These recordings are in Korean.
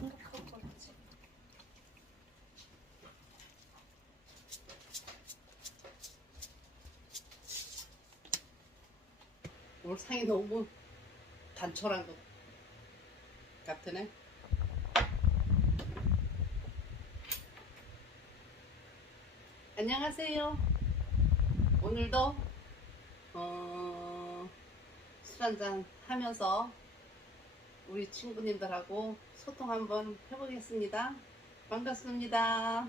생각하고 걸었지. 오늘 상이 너무 단촐한 것 같으네. 안녕하세요. 오늘도 술 한잔 하면서 우리 친구님들하고 소통 한번 해보겠습니다. 반갑습니다.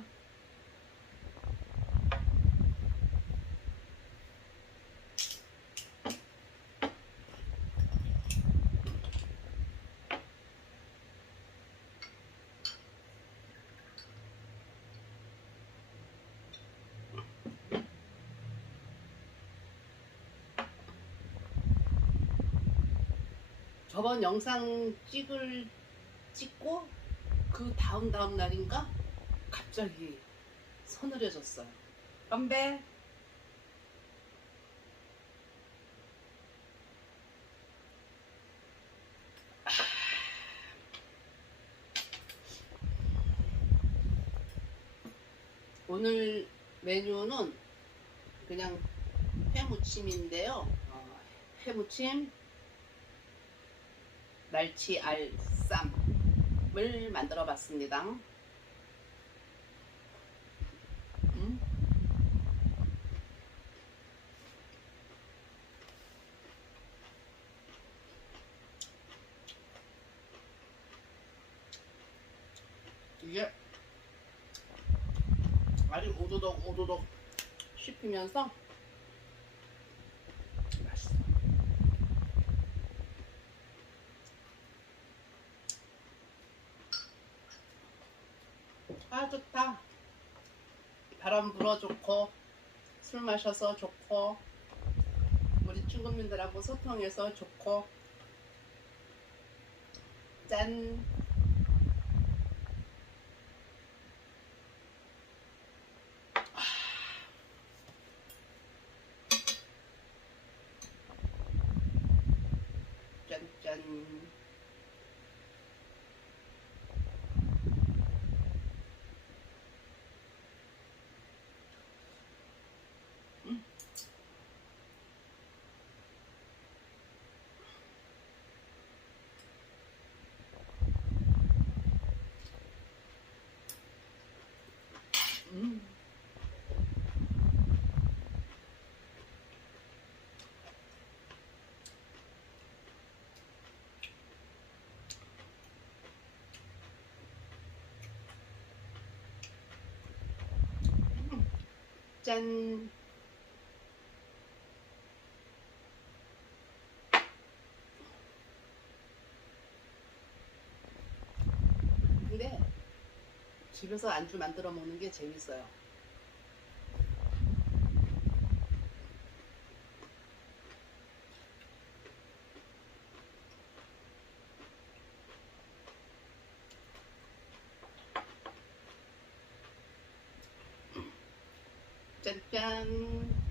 저번 영상 찍고 그 다음 날인가 갑자기 서늘해졌어요. 건배. 오늘 메뉴는 그냥 회무침인데요. 회무침 날치 알쌈을 만들어 봤습니다. 이게 아주 오도독 씹히면서 맛있어. 아, 좋다. 바람 불어 좋고 술 마셔서 좋고 우리 친구분들하고 소통해서 좋고. 짠. 짠짠. 짠. 근데 집에서 안주 만들어 먹는 게 재밌어요. 짠짠.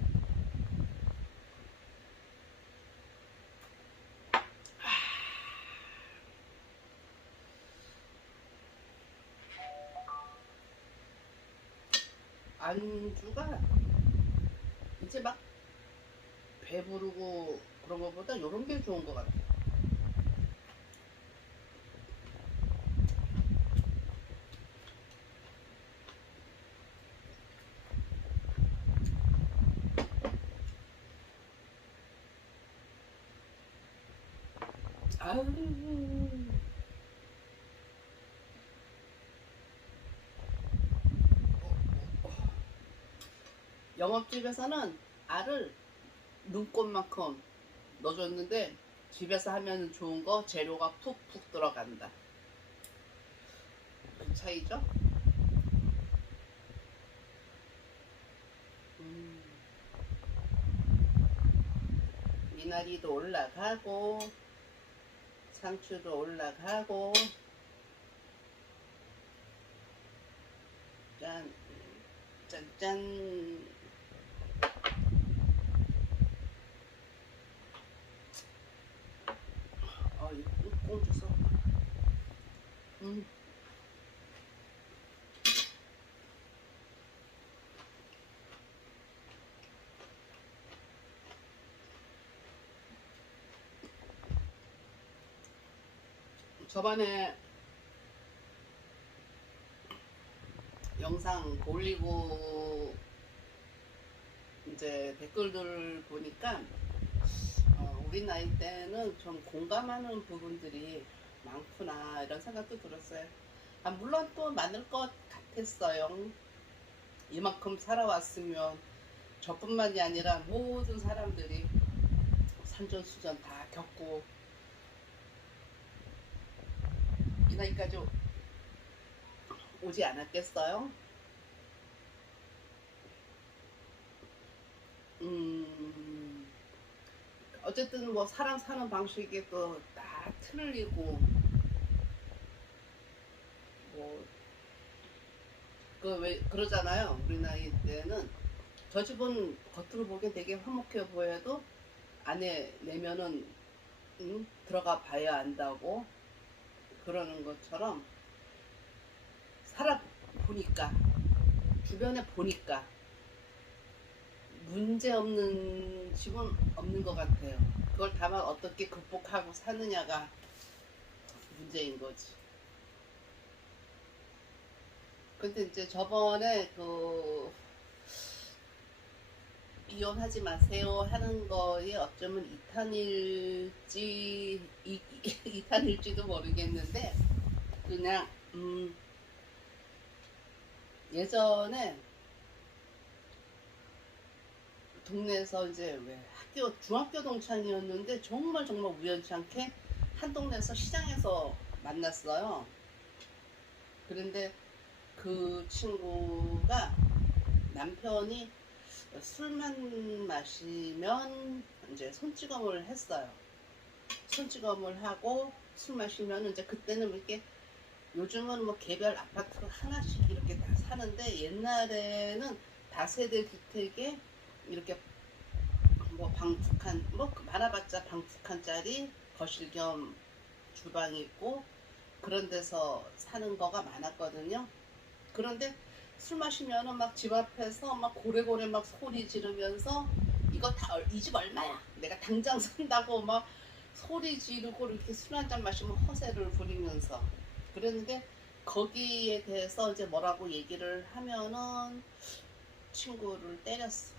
안주가 이제 막 배부르고 그런 것보다 이런 게 좋은 것 같아요. 아유. 영업집에서는 알을 눈꽃만큼 넣어줬는데 집에서 하면 좋은 거 재료가 푹푹 들어간다. 그 차이죠? 미나리도 올라가고 상추도 올라가고. 짠 짠짠. 이 꽁주 써. 저번에 영상 올리고 이제 댓글들 보니까 우리 나이 때는 좀 공감하는 부분들이 많구나 이런 생각도 들었어요. 물론 또 많을 것 같았어요. 이만큼 살아왔으면 저뿐만이 아니라 모든 사람들이 산전수전 다 겪고 이 나이까지 오지 않았겠어요? 어쨌든 뭐 사람 사는 방식이 또 다 틀리고 뭐 그 왜 그러잖아요. 우리 나이 때는 저 집은 겉으로 보기엔 되게 화목해 보여도 안에 내면은 들어가 봐야 안다고 그러는 것처럼 살아보니까 주변에 보니까 문제 없는 집은 없는 것 같아요. 그걸 다만 어떻게 극복하고 사느냐가 문제인 거지. 근데 이제 저번에 그 이혼하지 마세요 하는 거에 어쩌면 2탄일지도 모르겠는데 그냥 예전에 동네에서 이제 왜 중학교 동창이었는데 정말 우연치 않게 한 동네에서 시장에서 만났어요. 그런데 그 친구가 남편이 술만 마시면 이제 손찌검을 했어요. 손찌검을 하고 술 마시면 이제 그때는 이렇게 요즘은 뭐 개별 아파트로 하나씩 이렇게 다 사는데 옛날에는 다세대 주택에 이렇게 뭐 방 두 칸, 뭐 많아봤자 방 두 칸짜리 거실 겸 주방이 있고 그런 데서 사는 거가 많았거든요. 그런데 술 마시면은 막 집 앞에서 막 고래고래 막 소리 지르면서 이거 다 이 집 얼마야? 내가 당장 산다고 막 소리 지르고 이렇게 술 한잔 마시면 허세를 부리면서 그랬는데 거기에 대해서 이제 뭐라고 얘기를 하면은 친구를 때렸어.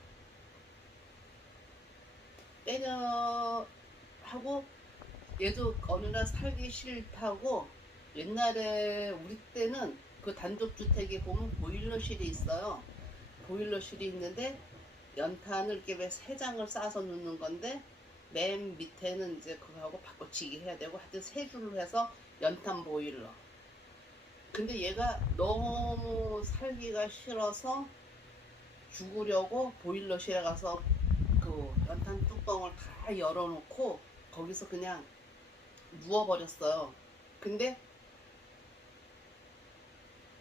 때려 하고 얘도 어느 날 살기 싫다고 옛날에 우리 때는 그 단독주택에 보면 보일러실이 있어요. 보일러실이 있는데 연탄을 이렇게 왜 세 장을 쌓아서 놓는 건데 맨 밑에는 이제 그거하고 바꿔치기 해야 되고 하여튼 세 줄로 해서 연탄 보일러. 근데 얘가 너무 살기가 싫어서 죽으려고 보일러실에 가서 그 연탄 뚜껑을 다 열어놓고 거기서 그냥 누워버렸어요. 근데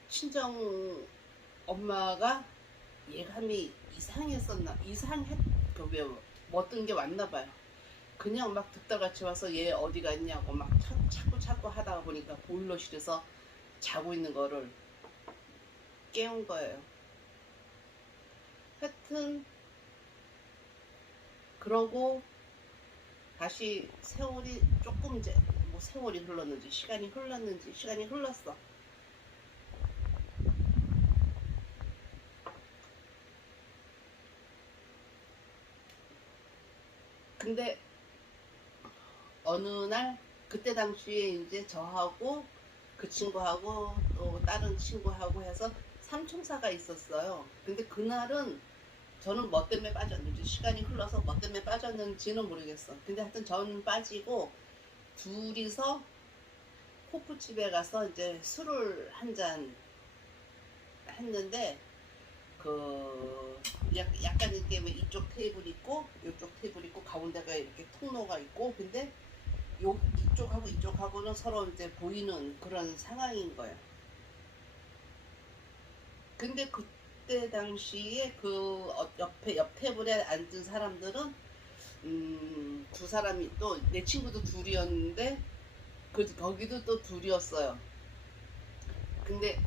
친정 엄마가 예감이 왜 어떤 게 왔나 봐요. 그냥 막 듣다 같이 와서 얘 어디 갔냐고 막 찾고 하다가 보니까 보일러실에서 자고 있는 거를 깨운 거예요. 하여튼 그러고 다시 세월이 조금 이제 뭐 세월이 흘렀는지 시간이 흘렀어. 근데 어느 날 그때 당시에 이제 저하고 그 친구하고 또 다른 친구하고 해서 삼총사가 있었어요. 근데 그날은 저는 뭐 때문에 빠졌는지 시간이 흘러서 뭐 때문에 빠졌는지는 모르겠어. 근데 하여튼 저는 빠지고 둘이서 호프집에 가서 이제 술을 한 잔 했는데 그 약간 이렇게 왜 이쪽 테이블 있고 이쪽 테이블 있고 가운데가 이렇게 통로가 있고 근데 이쪽하고는 서로 이제 보이는 그런 상황인 거예요. 근데 그때 당시에 그 옆 테이블에 앉은 사람들은 두 사람이 또 내 친구도 둘이었는데 거기도 또 둘이었어요. 근데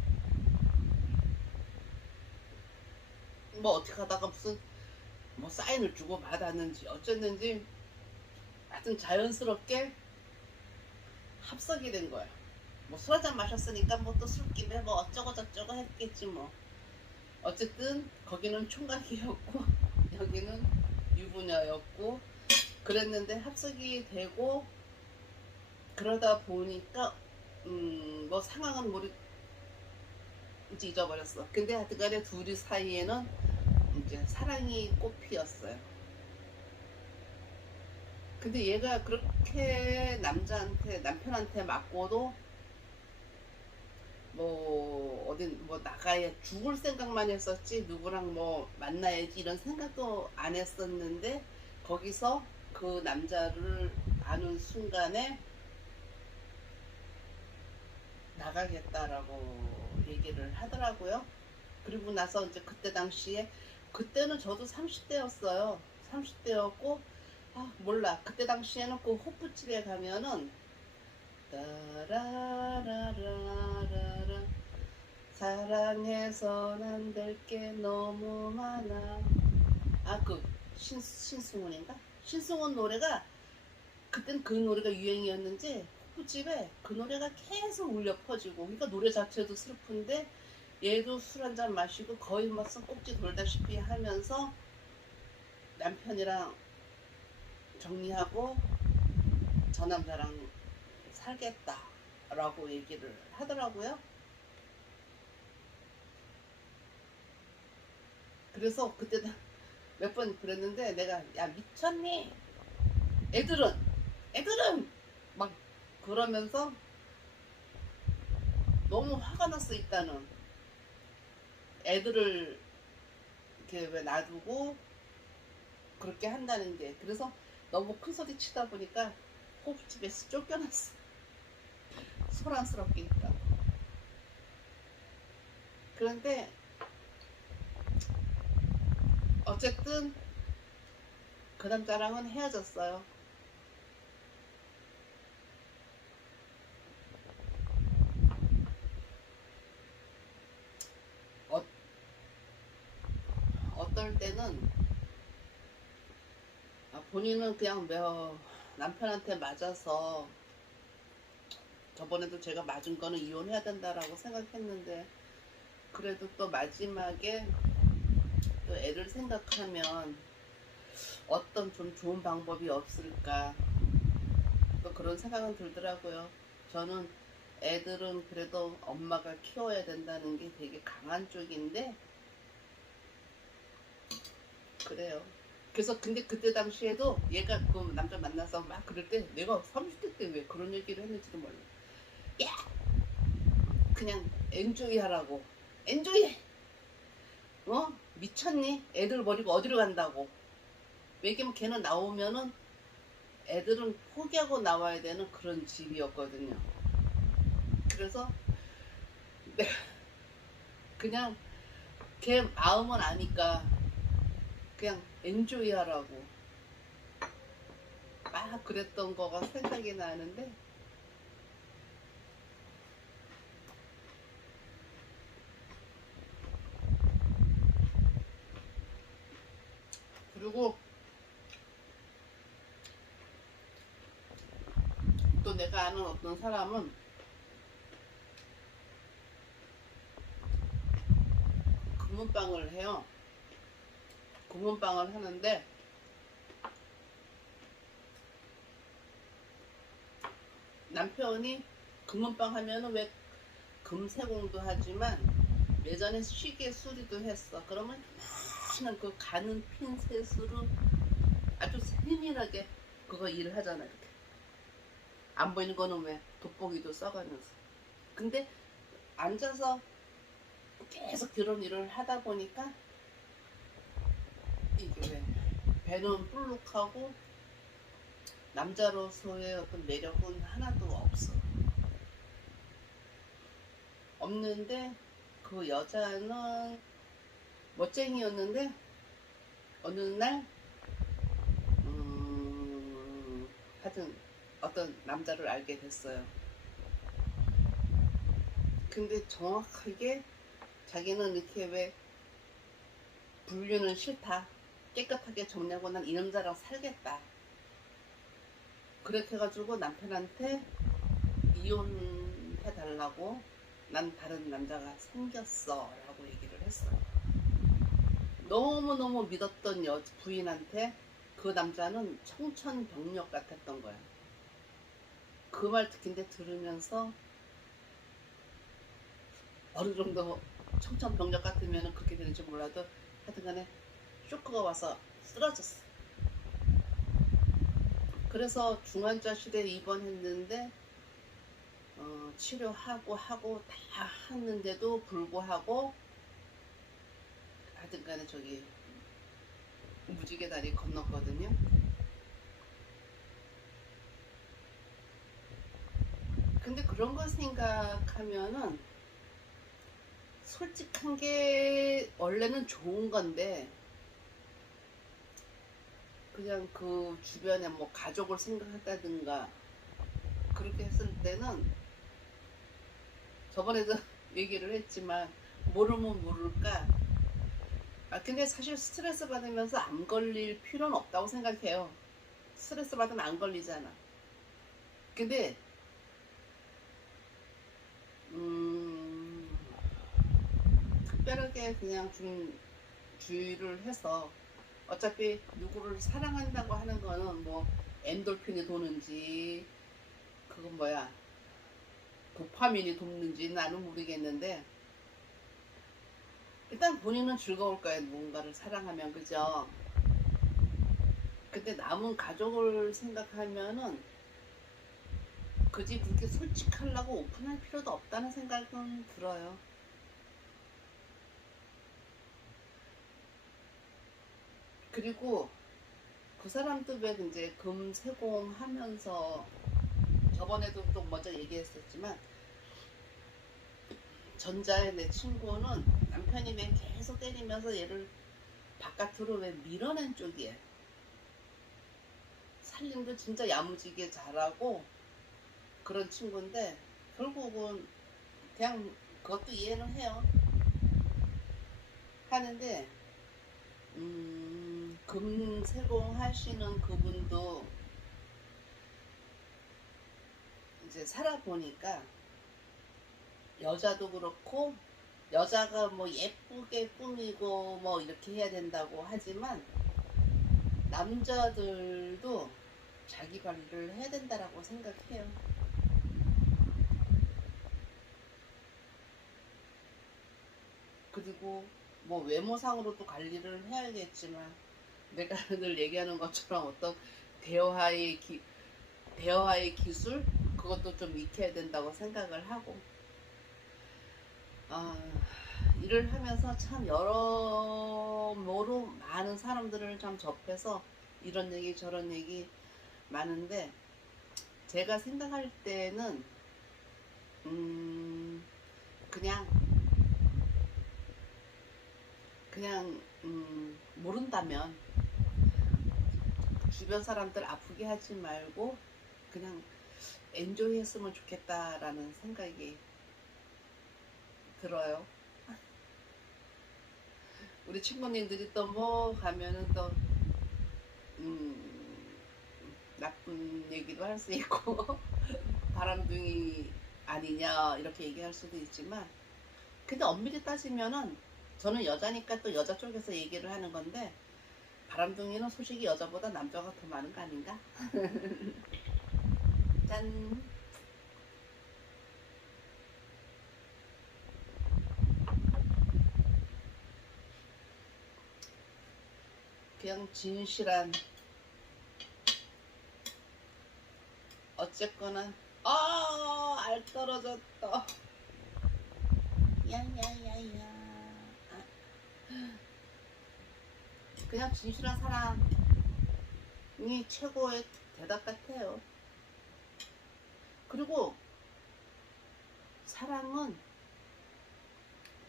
뭐 어떻게 하다가 무슨 뭐 사인을 주고 받았는지 어쨌는지 하여튼 자연스럽게 합석이 된 거야. 뭐 술 한잔 마셨으니까 뭐 또 술김에 뭐 어쩌고 저쩌고 했겠지 뭐. 어쨌든 거기는 총각이었고 여기는 유부녀였고 그랬는데 합석이 되고 그러다 보니까 뭐 상황은 모르 이제 잊어버렸어. 근데 하여튼간에 둘이 사이에는 이제 사랑이 꽃피었어요. 근데 얘가 그렇게 남편한테 맞고도 뭐 어딘 뭐 나가야 죽을 생각만 했었지 누구랑 뭐 만나야지 이런 생각도 안 했었는데 거기서 그 남자를 아는 순간에 나가겠다라고 얘기를 하더라고요. 그리고 나서 이제 그때 당시에 그때는 저도 30대였어요. 30대였고 아 몰라 그때 당시에는 그 호프집에 가면은 따라라라라라 사랑해선 안 될 게 너무 많아 아 그 신승훈인가? 신승훈 노래가 그땐 그 노래가 유행이었는지 호프집에 그 노래가 계속 울려 퍼지고 그러니까 노래 자체도 슬픈데 얘도 술 한잔 마시고 거의 막 손꼭지 돌다시피 하면서 남편이랑 정리하고 저 남자랑 살겠다라고 얘기를 하더라고요. 그래서 그때 몇 번 그랬는데 내가 야 미쳤니? 애들은 애들은 막 그러면서 너무 화가 났어 일단은 애들을 이렇게 왜 놔두고 그렇게 한다는 게 그래서 너무 큰 소리 치다 보니까 호프집에서 쫓겨났어. 소란스럽게 있다고. 그런데 어쨌든 그 남자랑은 헤어졌어요. 어, 어떨 때는 본인은 그냥 남편한테 맞아서 저번에도 제가 맞은 거는 이혼해야 된다라고 생각했는데 그래도 또 마지막에 또 애를 생각하면 어떤 좀 좋은 방법이 없을까 또 그런 생각은 들더라고요. 저는 애들은 그래도 엄마가 키워야 된다는 게 되게 강한 쪽인데 그래요. 그래서 근데 그때 당시에도 얘가 그 남자 만나서 막 그럴 때 내가 30대 때 왜 그런 얘기를 했는지도 몰라. 야 그냥 엔조이 하라고 엔조이 해. 미쳤니? 애들 버리고 어디로 간다고. 왜냐면 걔는 나오면은 애들은 포기하고 나와야 되는 그런 집이었거든요. 그래서 내가 그냥 걔 마음은 아니까 그냥 엔조이 하라고 막 그랬던 거가 생각이 나는데 그리고 또 내가 아는 어떤 사람은 금은방을 해요. 금은방을 하는데 남편이 금은방 하면은 왜 금세공도 하지만 예전에 시계 수리도 했어. 그러면 많은 그 가는 핀셋으로 아주 세밀하게 그거 일을 하잖아. 이렇게 안 보이는 거는 왜 돋보기도 써가면서. 근데 앉아서 계속 그런 일을 하다 보니까 이게 왜 배는 볼록하고 남자로서의 어떤 매력은 하나도 없어. 없는데 그 여자는 멋쟁이였는데 어느 날 하여튼 어떤 남자를 알게 됐어요. 근데 정확하게 자기는 이렇게 왜 분류는 싫다. 깨끗하게 정리하고 난 이 남자랑 살겠다. 그렇게 해가지고 남편한테 이혼해달라고 난 다른 남자가 생겼어 라고 얘기를 했어요. 너무너무 믿었던 부인한테 그 남자는 청천벽력 같았던 거야. 그 말 듣긴데 들으면서 어느 정도 청천벽력 같으면 그렇게 되는지 몰라도 하여튼간에 쇼크가 와서 쓰러졌어. 그래서 중환자실에 입원했는데 치료하고 다 했는데도 불구하고 하여튼간에 저기 무지개 다리 건넜거든요. 근데 그런 거 생각하면은 솔직한 게 원래는 좋은 건데 그냥 그 주변에 뭐 가족을 생각한다든가 그렇게 했을 때는 저번에도 얘기를 했지만 모르면 모를까. 근데 사실 스트레스 받으면서 안 걸릴 필요는 없다고 생각해요. 스트레스 받으면 안 걸리잖아. 근데 특별하게 그냥 좀 주의를 해서 어차피 누구를 사랑한다고 하는 거는 뭐 엔돌핀이 도는지 그건 뭐야 도파민이 돕는지 나는 모르겠는데 일단 본인은 즐거울 거예요. 누군가를 사랑하면. 그죠? 근데 남은 가족을 생각하면은 굳이 그렇게 솔직하려고 오픈할 필요도 없다는 생각은 들어요. 그리고 그 사람도 왜 이제 금세공 하면서 저번에도 또 먼저 얘기했었지만 전자의 내 친구는 남편이 왜 계속 때리면서 얘를 바깥으로 왜 밀어낸 쪽이에요. 살림도 진짜 야무지게 잘하고 그런 친구인데 결국은 그냥 그것도 이해를 해요. 하는데 금세공 하시는 그분도 이제 살아보니까 여자도 그렇고 여자가 뭐 예쁘게 꾸미고 뭐 이렇게 해야 된다고 하지만 남자들도 자기 관리를 해야 된다라고 생각해요. 그리고 뭐 외모상으로도 관리를 해야겠지만 내가 늘 얘기하는 것처럼 어떤 대화의 기술 그것도 좀 익혀야 된다고 생각을 하고 일을 하면서 참 여러모로 많은 사람들을 참 접해서 이런 얘기 저런 얘기 많은데 제가 생각할 때는 그냥 모른다면 주변 사람들 아프게 하지 말고 그냥 엔조이 했으면 좋겠다라는 생각이 들어요. 우리 친구님들이 또 뭐 가면은 또 나쁜 얘기도 할 수 있고 바람둥이 아니냐 이렇게 얘기할 수도 있지만 근데 엄밀히 따지면은 저는 여자니까 또 여자 쪽에서 얘기를 하는 건데 바람둥이는 소식이 여자보다 남자가 더 많은 거 아닌가? 짠. 그냥 진실한 어쨌거나 알 떨어졌다. 야야야야. 그냥 진실한 사랑이 최고의 대답 같아요. 그리고 사랑은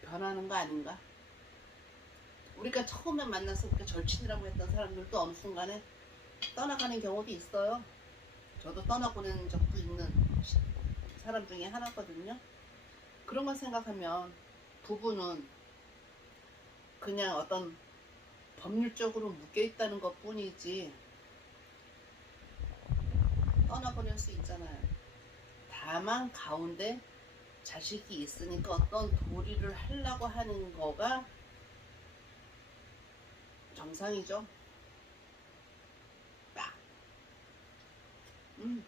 변하는 거 아닌가? 우리가 처음에 만나서 절친이라고 했던 사람들도 어느 순간에 떠나가는 경우도 있어요. 저도 떠나보낸 적도 있는 사람 중에 하나거든요. 그런 걸 생각하면 부부는 그냥 어떤 법률적으로 묶여있다는 것 뿐이지 떠나보낼 수 있잖아요. 다만 가운데 자식이 있으니까 어떤 도리를 하려고 하는 거가 정상이죠. 딱. 음.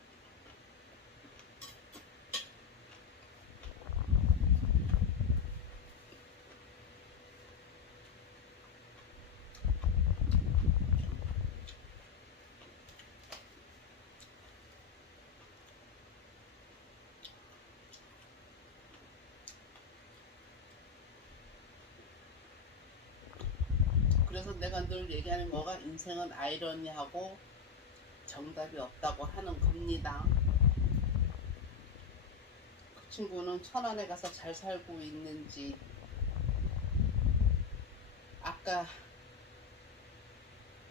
그래서 내가 늘 얘기하는 거가 인생은 아이러니하고 정답이 없다고 하는 겁니다. 그 친구는 천안에 가서 잘 살고 있는지, 아까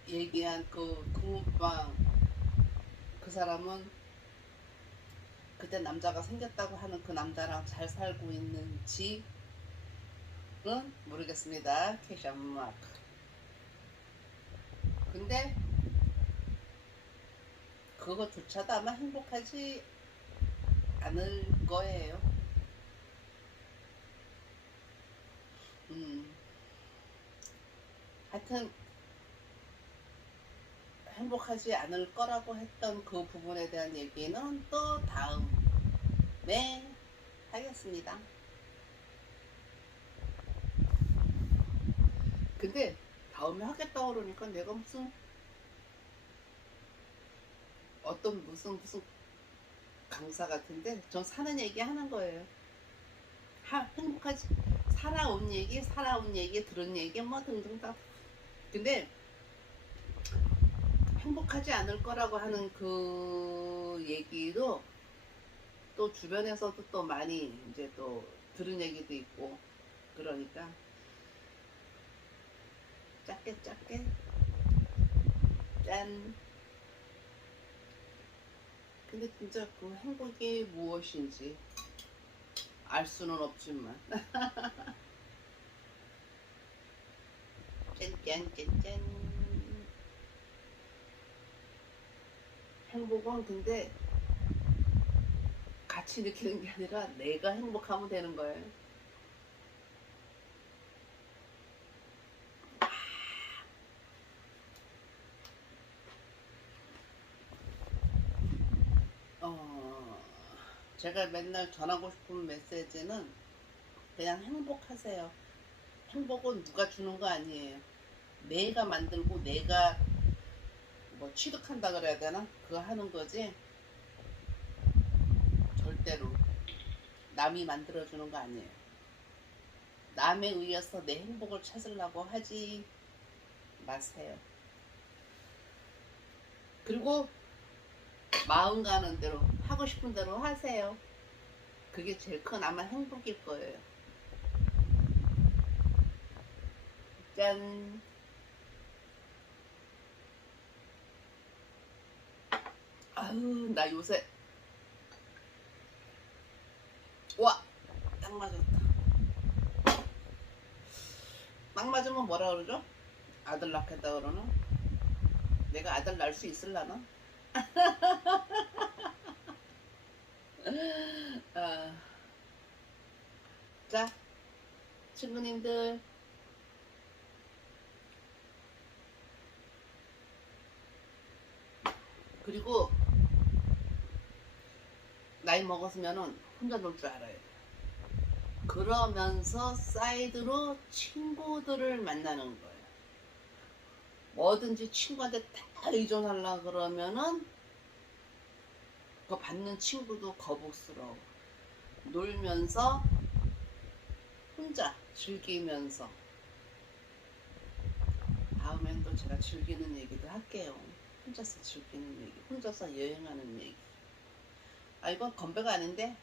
얘기한 그 금은방 그 사람은 그때 남자가 생겼다고 하는 그 남자랑 잘 살고 있는지는 모르겠습니다. 캐션 마크. 근데 그거조차도 아마 행복하지 않을 거예요. 하여튼 행복하지 않을 거라고 했던 그 부분에 대한 얘기는 또 다음에 하겠습니다. 근데 다음에 하겠다고 그러니까 내가 무슨 어떤 무슨 강사 같은데 전 사는 얘기 하는 거예요. 행복하지 살아온 얘기 들은 얘기 뭐 등등 다. 근데 행복하지 않을 거라고 하는 그 얘기도 또 주변에서도 또 많이 이제 또 들은 얘기도 있고 그러니까 작게 짠. 근데 진짜 그 행복이 무엇인지 알 수는 없지만 짠. 행복은 근데 같이 느끼는 게 아니라 내가 행복하면 되는 거예요. 제가 맨날 전하고 싶은 메시지는 그냥 행복하세요. 행복은 누가 주는 거 아니에요. 내가 만들고 내가 뭐 취득한다 그래야 되나? 그거 하는 거지. 절대로 남이 만들어주는 거 아니에요. 남에 의해서 내 행복을 찾으려고 하지 마세요. 그리고 마음 가는 대로 하고 싶은 대로 하세요. 그게 제일 큰 아마 행복일 거예요. 짠. 아유, 나 요새 와, 딱 맞았다. 딱 맞으면 뭐라 그러죠? 아들 낳겠다 그러나? 내가 아들 낳을 수 있을라나? 아, 자, 친구님들 그리고 나이 먹었으면은 혼자 놀 줄 알아요. 그러면서 사이드로 친구들을 만나는 거예요. 뭐든지 친구한테 다 의존하려 그러면은 그 받는 친구도 거북스러워. 놀면서 혼자 즐기면서 다음엔 또 제가 즐기는 얘기도 할게요. 혼자서 즐기는 얘기, 혼자서 여행하는 얘기. 아, 이건 건배가 아닌데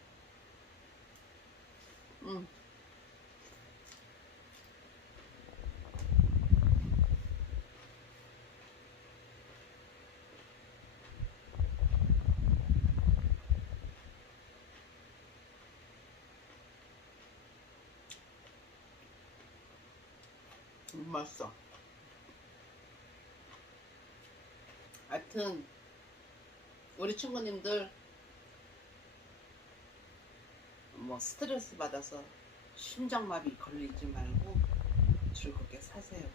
맛있어. 하여튼 우리 친구님들 뭐 스트레스 받아서 심장마비 걸리지 말고 즐겁게 사세요.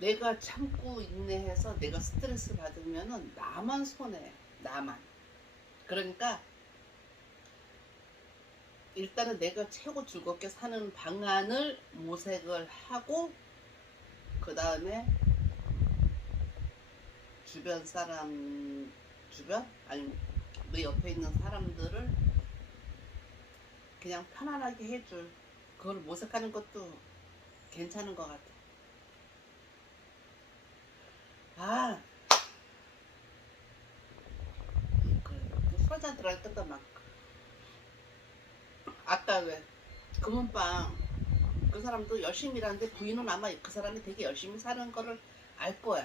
내가 참고 인내해서 내가 스트레스 받으면은 나만 손해. 나만. 그러니까 일단은 내가 최고 즐겁게 사는 방안을 모색을 하고 그 다음에 주변 사람 주변? 아니 내 옆에 있는 사람들을 그냥 편안하게 해줄 그걸 모색하는 것도 괜찮은 것 같아. 아, 그 술잔 들어갈 때도 막 아까 왜 금은방 그 사람도 열심히 일하는데 부인은 아마 그 사람이 되게 열심히 사는 거를 알 거야.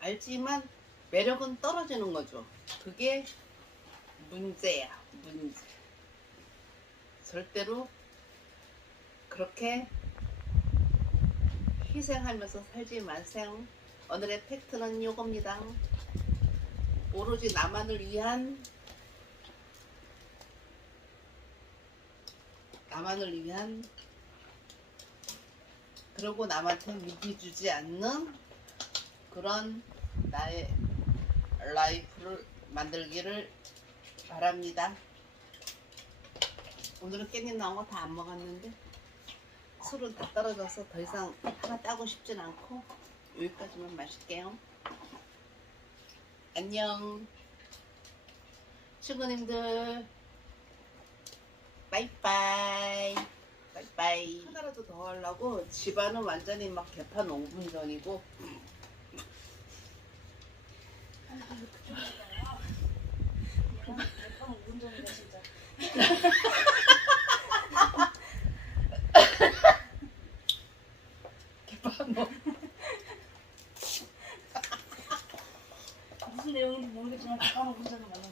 알지만 매력은 떨어지는 거죠. 그게 문제야, 문제. 절대로 그렇게 희생하면서 살지 마세요. 오늘의 팩트는 요겁니다. 오로지 나만을 위한 그리고 남한테 무기주지 않는 그런 나의 라이프를 만들기를 바랍니다. 오늘은 깻잎 나온 거 다 안 먹었는데 술은 다 떨어져서 더 이상 하나 따고 싶진 않고 여기까지만 마실게요. 안녕 친구님들. 빠이빠이. 빠이빠이. 하나라도 더 하려고 집안은 완전히 막 개판 5분 전이고 개판 5분 전이네 진짜. 개판 뭐 무슨 내용인지 모르겠지만 개판 5분 전에 만난